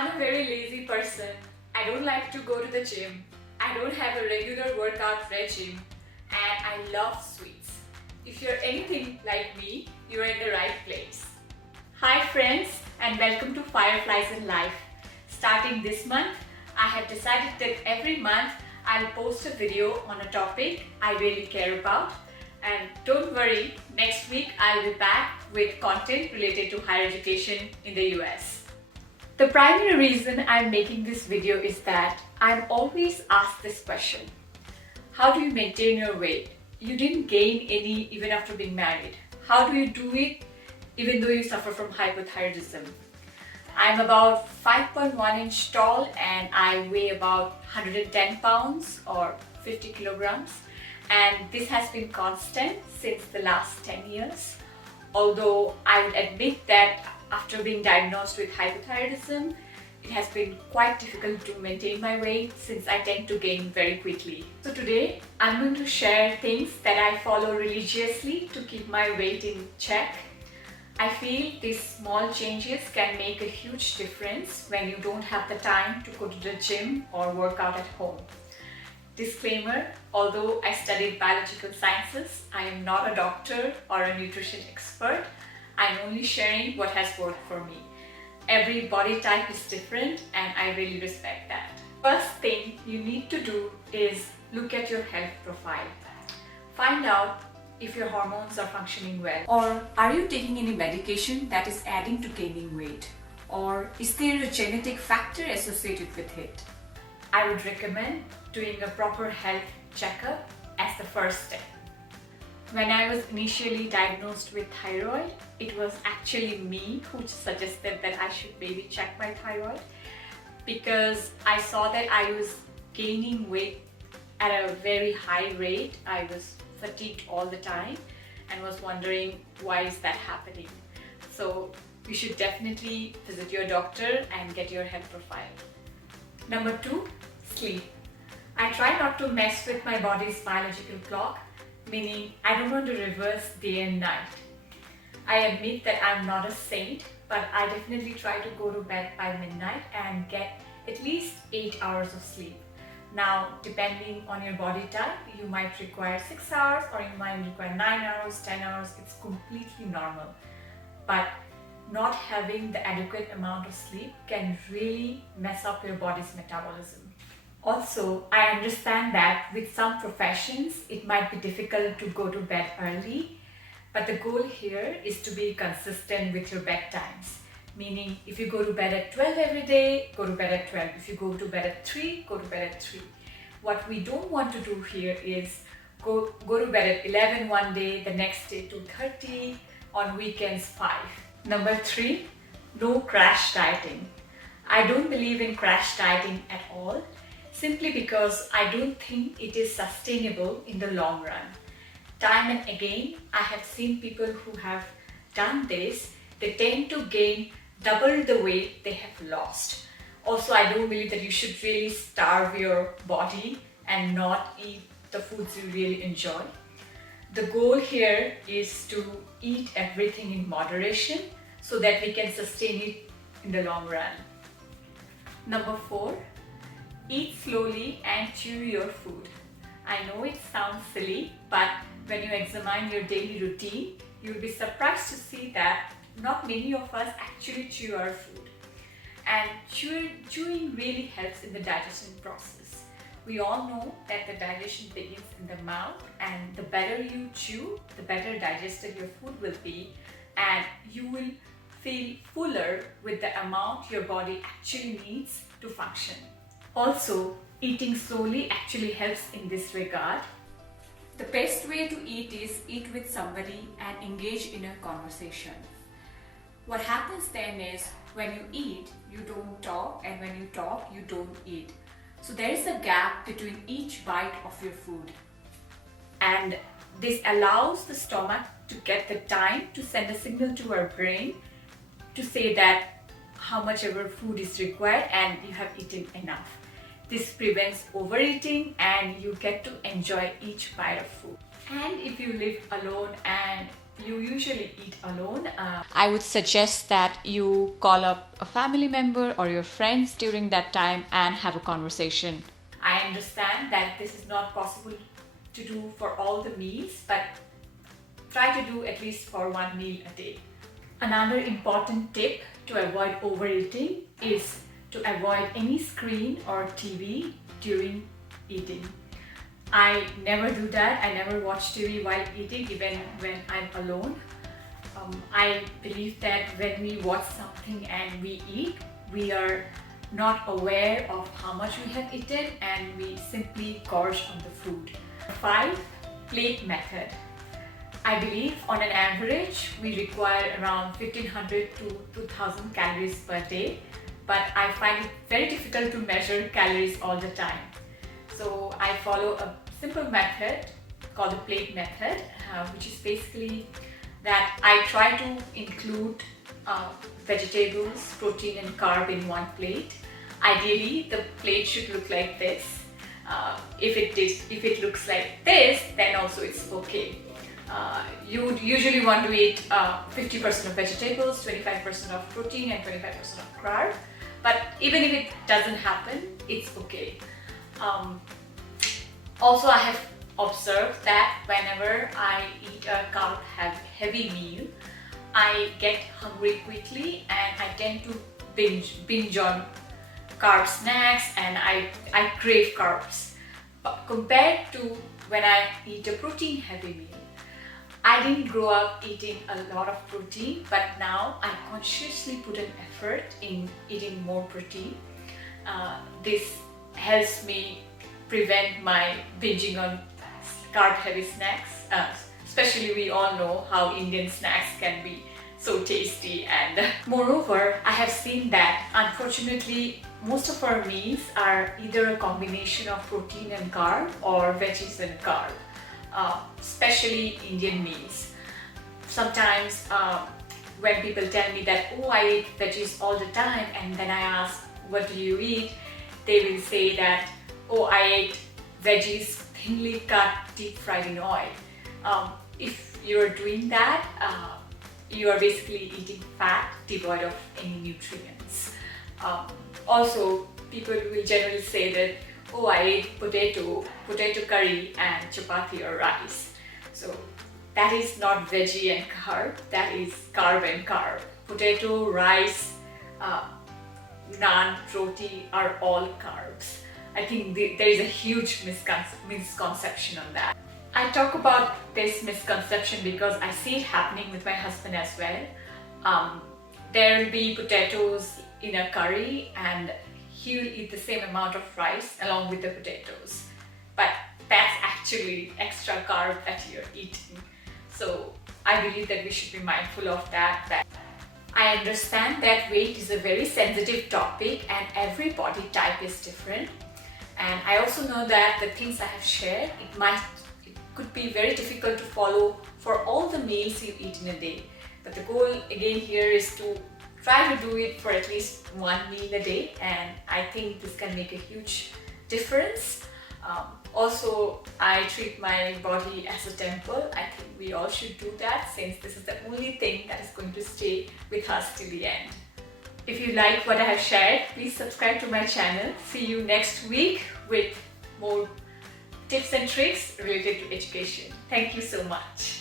I'm a very lazy person. I don't like to go to the gym. I don't have a regular workout regime, and I love sweets. If you're anything like me, you're in the right place. Hi friends, and welcome to Fireflies in Life. Starting this month, I have decided that every month I'll post a video on a topic I really care about. And don't worry, next week I'll be back with content related to higher education in the US. The primary reason I'm making this video is that I'm always asked this question. How do you maintain your weight? You didn't gain any even after being married. How do you do it even though you suffer from hypothyroidism? I'm about 5.1 inch tall and I weigh about 110 pounds or 50 kilograms. And this has been constant since the last 10 years. Although I would admit that after being diagnosed with hypothyroidism, it has been quite difficult to maintain my weight since I tend to gain very quickly. So today, I'm going to share things that I follow religiously to keep my weight in check. I feel these small changes can make a huge difference when you don't have the time to go to the gym or work out at home. Disclaimer, although I studied biological sciences, I am not a doctor or a nutrition expert. I'm only sharing what has worked for me. Every body type is different and I really respect that. First thing you need to do is look at your health profile. Find out if your hormones are functioning well. Or are you taking any medication that is adding to gaining weight? Or is there a genetic factor associated with it? I would recommend doing a proper health checkup as the first step. When I was initially diagnosed with thyroid, it was actually me who suggested that I should maybe check my thyroid because I saw that I was gaining weight at a very high rate. I was fatigued all the time and was wondering why is that happening. So you should definitely visit your doctor and get your health profile. Number 2, sleep. I try not to mess with my body's biological clock, meaning I don't want to reverse day and night. I admit that I'm not a saint, but I definitely try to go to bed by midnight and get at least 8 hours of sleep. Now, depending on your body type, you might require 6 hours or you might require 9 hours, 10 hours. It's completely normal. But not having the adequate amount of sleep can really mess up your body's metabolism. Also, I understand that with some professions, it might be difficult to go to bed early, but the goal here is to be consistent with your bedtimes. Meaning, if you go to bed at 12 every day, go to bed at 12. If you go to bed at 3, go to bed at 3. What we don't want to do here is go to bed at 11 one day, the next day 2:30, on weekends 5. Number 3, no crash dieting. I don't believe in crash dieting at all, simply because I don't think it is sustainable in the long run. Time and again, I have seen people who have done this, they tend to gain double the weight they have lost. Also, I don't believe that you should really starve your body and not eat the foods you really enjoy. The goal here is to eat everything in moderation so that we can sustain it in the long run. Number 4, eat slowly and chew your food. I know it sounds silly, but when you examine your daily routine, you'll be surprised to see that not many of us actually chew our food. And chewing really helps in the digestion process. We all know that the digestion begins in the mouth, and the better you chew, the better digested your food will be, and you will feel fuller with the amount your body actually needs to function. Also, eating slowly actually helps in this regard. The best way to eat is eat with somebody and engage in a conversation. What happens then is when you eat, you don't talk, and when you talk, you don't eat. So there is a gap between each bite of your food. And this allows the stomach to get the time to send a signal to our brain to say that how much of our food is required and you have eaten enough. This prevents overeating and you get to enjoy each bite of food. And if you live alone and you usually eat alone, I would suggest that you call up a family member or your friends during that time and have a conversation. I understand that this is not possible to do for all the meals, but try to do at least for one meal a day. Another important tip to avoid overeating is to avoid any screen or TV during eating. I never do that. I never watch TV while eating, even when I'm alone. I believe that when we watch something and we eat, we are not aware of how much we have eaten and we simply gorge on the food. 5. Plate method. I believe on an average we require around 1500 to 2000 calories per day, but I find it very difficult to measure calories all the time. So I follow a simple method called the plate method, which is basically that I try to include vegetables, protein and carb in one plate. Ideally, the plate should look like this. If it looks like this, then also it's okay. You would usually want to eat 50% of vegetables, 25% of protein and 25% of carb. But even if it doesn't happen, it's okay. Also, I have observed that whenever I eat a carb-heavy meal, I get hungry quickly and I tend to binge on carb snacks and I crave carbs. But compared to when I eat a protein-heavy meal, I didn't grow up eating a lot of protein, but now I consciously put an effort in eating more protein. This helps me prevent my binging on carb-heavy snacks. Especially we all know how Indian snacks can be so tasty, and moreover, I have seen that unfortunately most of our meals are either a combination of protein and carb or veggies and carb. Especially Indian meals. Sometimes when people tell me that, oh, I eat veggies all the time, and then I ask, what do you eat? They will say that, oh, I ate veggies thinly cut, deep fried in oil. If you're doing that, you are basically eating fat devoid of any nutrients. Also, people will generally say that, oh, I ate potato curry and chapati or rice. So that is not veggie and carb, that is carb and carb. Potato, rice, naan, roti are all carbs. I think there is a huge misconception on that. I talk about this misconception because I see it happening with my husband as well. There will be potatoes in a curry and he'll eat the same amount of rice along with the potatoes. But that's actually extra carb that you're eating. So I believe that we should be mindful of that. I understand that weight is a very sensitive topic and every body type is different. And I also know that the things I have shared, it could be very difficult to follow for all the meals you eat in a day. But the goal again here is to try to do it for at least one meal a day, and I think this can make a huge difference. Also, I treat my body as a temple. I think we all should do that since this is the only thing that is going to stay with us till the end. If you like what I have shared, please subscribe to my channel. See you next week with more tips and tricks related to education. Thank you so much.